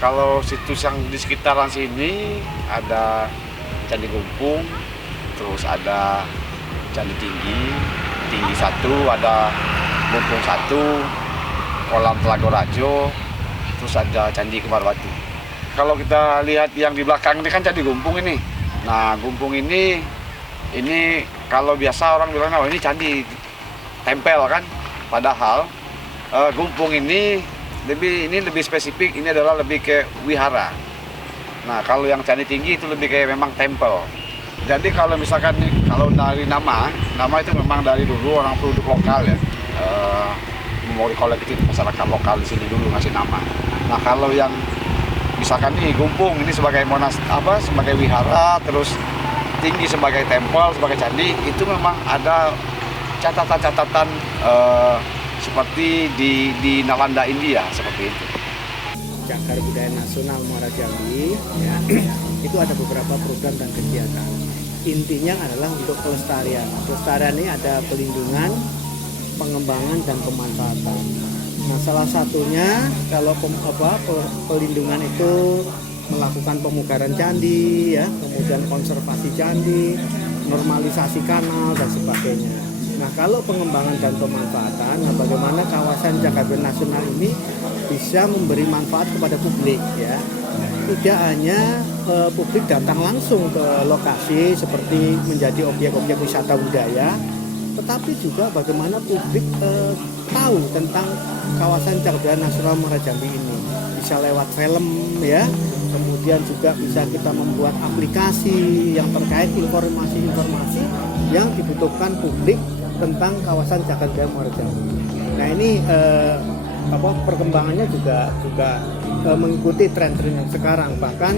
Kalau situs yang di sekitaran sini ada Candi Gumpung, terus ada Candi Tinggi satu, ada Gumpung satu, Kolam Telaga Rajo, terus ada Candi Kembar Batu. Kalau kita lihat yang di belakang ini kan Candi Gumpung ini. Nah, Gumpung ini kalau biasa orang bilang, oh ini candi tempel kan. Padahal Gumpung ini lebih spesifik, ini adalah lebih ke wihara. Nah, kalau yang Candi Tinggi itu lebih kayak memang tempel. Jadi kalau misalkan kalau dari nama itu memang dari dulu orang penduduk lokal ya, memori kolektif masyarakat lokal di sini dulu ngasih nama. Nah, kalau yang misalkan nih Gumpung ini sebagai sebagai wihara, terus Tinggi sebagai tempel, sebagai candi, itu memang ada catatan-catatan seperti di Nalanda India seperti itu. Cagar Budaya Nasional Muara Jambi ya, itu ada beberapa program dan kegiatan. Intinya adalah untuk pelestarian. Pelestarian ini ada pelindungan, pengembangan dan pemanfaatan. Nah, salah satunya kalau pelindungan itu melakukan pemugaran candi ya, kemudian konservasi candi, normalisasi kanal dan sebagainya. Nah, kalau pengembangan dan pemanfaatan, bagaimana kawasan Cagar Budaya Nasional ini bisa memberi manfaat kepada publik ya. Tidak hanya publik datang langsung ke lokasi seperti menjadi objek-objek wisata budaya, tetapi juga bagaimana publik tahu tentang kawasan Cagar Budaya Nasional Muara Jambi ini. Bisa lewat film ya, kemudian juga bisa kita membuat aplikasi yang terkait informasi-informasi yang dibutuhkan publik tentang kawasan Cagar Budaya Muara Jambi. Nah, ini perkembangannya juga mengikuti tren-tren yang sekarang. Bahkan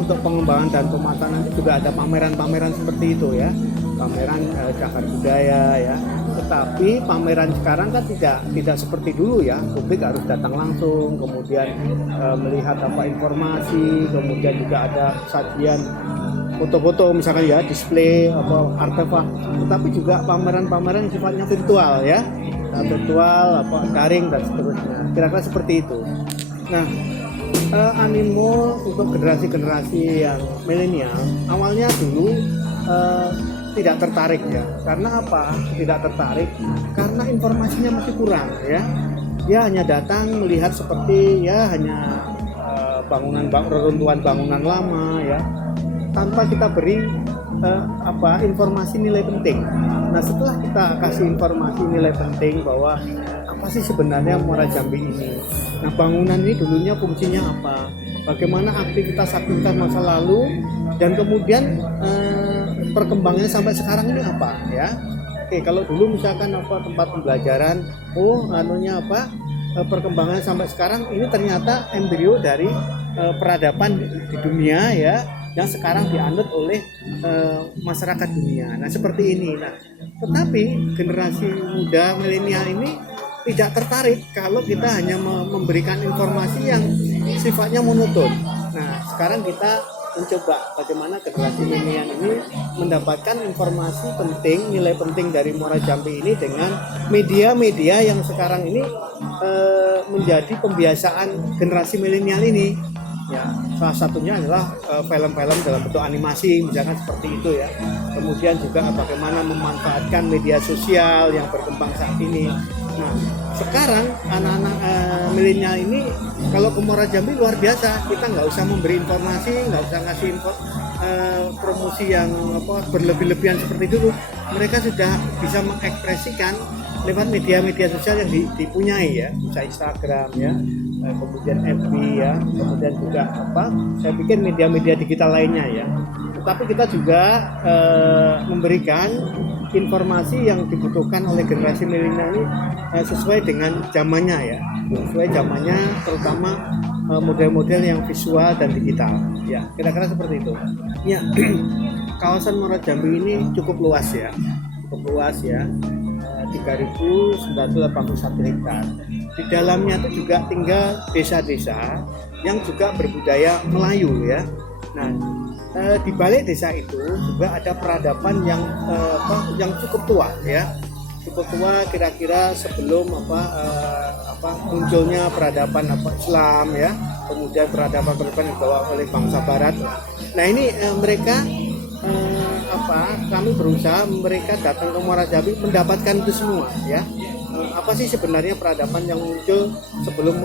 untuk pengembangan dan pemanfaatan nanti juga ada pameran-pameran seperti itu ya, pameran cagar budaya ya. Tetapi pameran sekarang kan tidak seperti dulu ya, publik harus datang langsung, kemudian melihat informasi, kemudian juga ada sajian foto-foto misalkan ya, display artefak, tetapi juga pameran-pameran sifatnya virtual ya, daring dan seterusnya. Kira-kira seperti itu. Nah, animo untuk generasi-generasi yang milenial awalnya dulu tidak tertarik ya. Karena apa? Tidak tertarik karena informasinya masih kurang ya. Dia hanya datang melihat seperti ya hanya reruntuhan bangunan lama ya, tanpa kita beri informasi nilai penting. Nah, setelah kita kasih informasi nilai penting bahwa apa sih sebenarnya Muara Jambi ini, nah bangunan ini dulunya fungsinya apa, bagaimana aktivitas masa lalu, dan kemudian perkembangannya sampai sekarang ini apa ya. Oke, kalau dulu misalkan tempat pembelajaran, perkembangannya sampai sekarang ini ternyata embrio dari peradaban di dunia ya, yang sekarang dianut oleh masyarakat dunia. Nah, seperti ini. Nah, tetapi generasi muda milenial ini tidak tertarik kalau kita hanya memberikan informasi yang sifatnya monoton. Nah, sekarang kita mencoba bagaimana generasi milenial ini mendapatkan informasi penting, nilai penting dari Muara Jambi ini dengan media-media yang sekarang ini menjadi pembiasaan generasi milenial ini. Ya, salah satunya adalah film-film dalam bentuk animasi, misalkan seperti itu ya. Kemudian juga bagaimana memanfaatkan media sosial yang berkembang saat ini. Nah, sekarang anak-anak milenial ini kalau ke Muara Jambi luar biasa. Kita nggak usah memberi informasi, nggak usah ngasih promosi yang berlebih-lebihan seperti dulu. Mereka sudah bisa mengekspresikan lewat media-media sosial yang dipunyai ya, bisa Instagram ya, kemudian FB ya, kemudian juga saya pikir media-media digital lainnya ya. Tetapi kita juga memberikan informasi yang dibutuhkan oleh generasi milenial ini sesuai dengan zamannya ya, sesuai zamannya, terutama model-model yang visual dan digital ya, kira-kira seperti itu ya. Kawasan Muara Jambi ini cukup luas ya, 3.981 hektar. Di dalamnya itu juga tinggal desa-desa yang juga berbudaya Melayu ya. Nah, di balik desa itu juga ada peradaban yang cukup tua ya. cukup tua kira-kira sebelum munculnya peradaban Islam ya, kemudian peradaban yang dibawa oleh bangsa Barat. Nah ini mereka kami berusaha mereka datang ke Muara Jambi mendapatkan itu semua ya. Apa sih sebenarnya peradaban yang muncul sebelum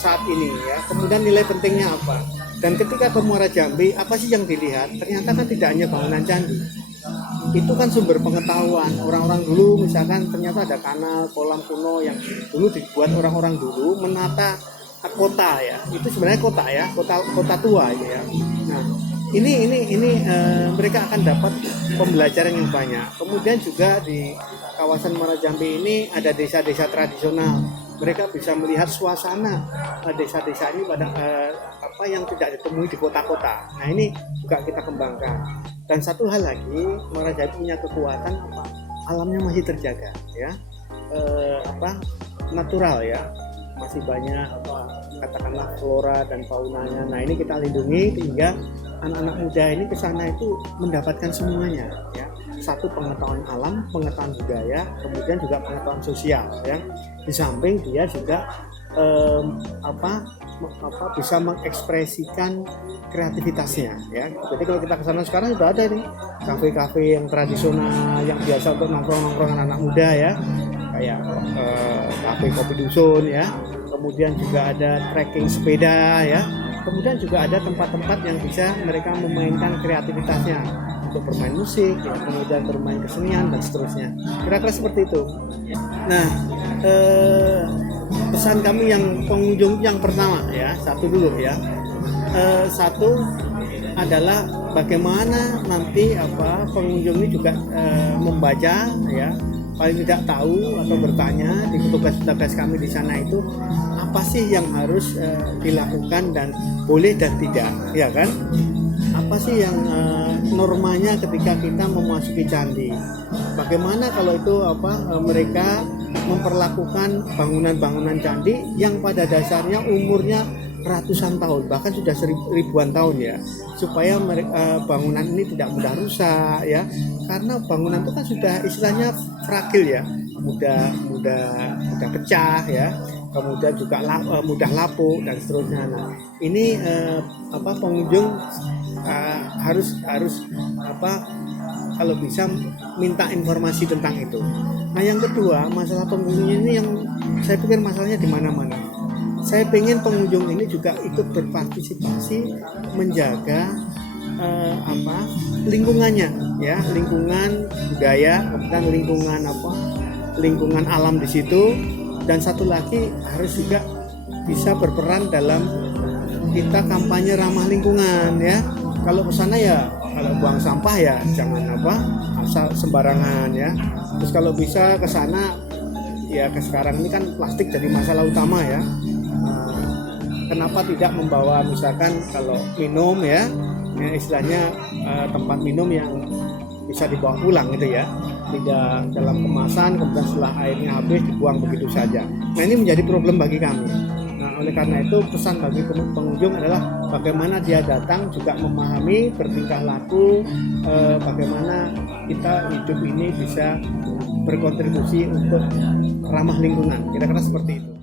saat ini ya, kemudian nilai pentingnya apa, dan ketika ke Muara Jambi apa sih yang dilihat? Ternyata kan tidak hanya bangunan candi, itu kan sumber pengetahuan orang-orang dulu. Misalkan ternyata ada kanal kolam kuno yang dulu dibuat orang-orang dulu menata kota ya, itu sebenarnya kota ya, kota tua ya. Nah ini mereka akan dapat pembelajaran yang banyak. Kemudian juga di kawasan Muara Jambi ini ada desa-desa tradisional, mereka bisa melihat suasana desa-desa ini pada yang tidak ditemui di kota-kota. Nah ini juga kita kembangkan. Dan satu hal lagi, Muara Jambi punya kekuatan alamnya masih terjaga ya, natural ya, masih banyak katakanlah flora dan faunanya. Nah ini kita lindungi sehingga anak-anak muda ini ke sana itu mendapatkan semuanya ya. Satu, pengetahuan alam, pengetahuan budaya, kemudian juga pengetahuan sosial ya. Di samping dia juga bisa mengekspresikan kreativitasnya ya. Jadi kalau kita ke sana sekarang sudah ada nih kafe-kafe yang tradisional yang biasa untuk nongkrong-nongkrong anak muda ya, kayak kafe kopi dusun ya. Kemudian juga ada trekking sepeda ya. Kemudian juga ada tempat-tempat yang bisa mereka memainkan kreativitasnya untuk bermain musik, ya, kemudian bermain kesenian dan seterusnya. Kira-kira seperti itu. Nah, pesan kami yang pengunjung yang pertama ya, satu dulu ya. Satu adalah bagaimana nanti pengunjung ini juga membaca ya, paling tidak tahu atau bertanya di petugas-petugas kami di sana itu apa sih yang harus dilakukan dan boleh dan tidak, ya kan? Apa sih yang normanya ketika kita memasuki candi? Bagaimana kalau itu mereka memperlakukan bangunan-bangunan candi yang pada dasarnya umurnya ratusan tahun, bahkan sudah ribuan tahun ya, supaya bangunan ini tidak mudah rusak ya, karena bangunan itu kan sudah istilahnya fragil ya, mudah pecah ya, kemudian juga mudah lapuk dan seterusnya. Nah ini pengunjung harus kalau bisa minta informasi tentang itu. Nah yang kedua, masalah pengunjung ini yang saya pikir masalahnya di mana-mana. Saya pengen pengunjung ini juga ikut berpartisipasi menjaga lingkungannya ya, lingkungan budaya, kemudian lingkungan alam di situ. Dan satu lagi harus juga bisa berperan dalam kita kampanye ramah lingkungan ya. Kalau ke sana ya, kalau buang sampah ya jangan asal sembarangan ya. Terus kalau bisa ke sana ya, sekarang ini kan plastik jadi masalah utama ya. Kenapa tidak membawa misalkan kalau minum ya istilahnya tempat minum yang bisa dibawa pulang gitu ya, tidak dalam kemasan kemudian setelah airnya habis dibuang begitu saja. Nah ini menjadi problem bagi kami. Nah oleh karena itu pesan bagi pengunjung adalah bagaimana dia datang juga memahami bertingkah laku, bagaimana kita hidup ini bisa berkontribusi untuk ramah lingkungan, kira-kira seperti itu.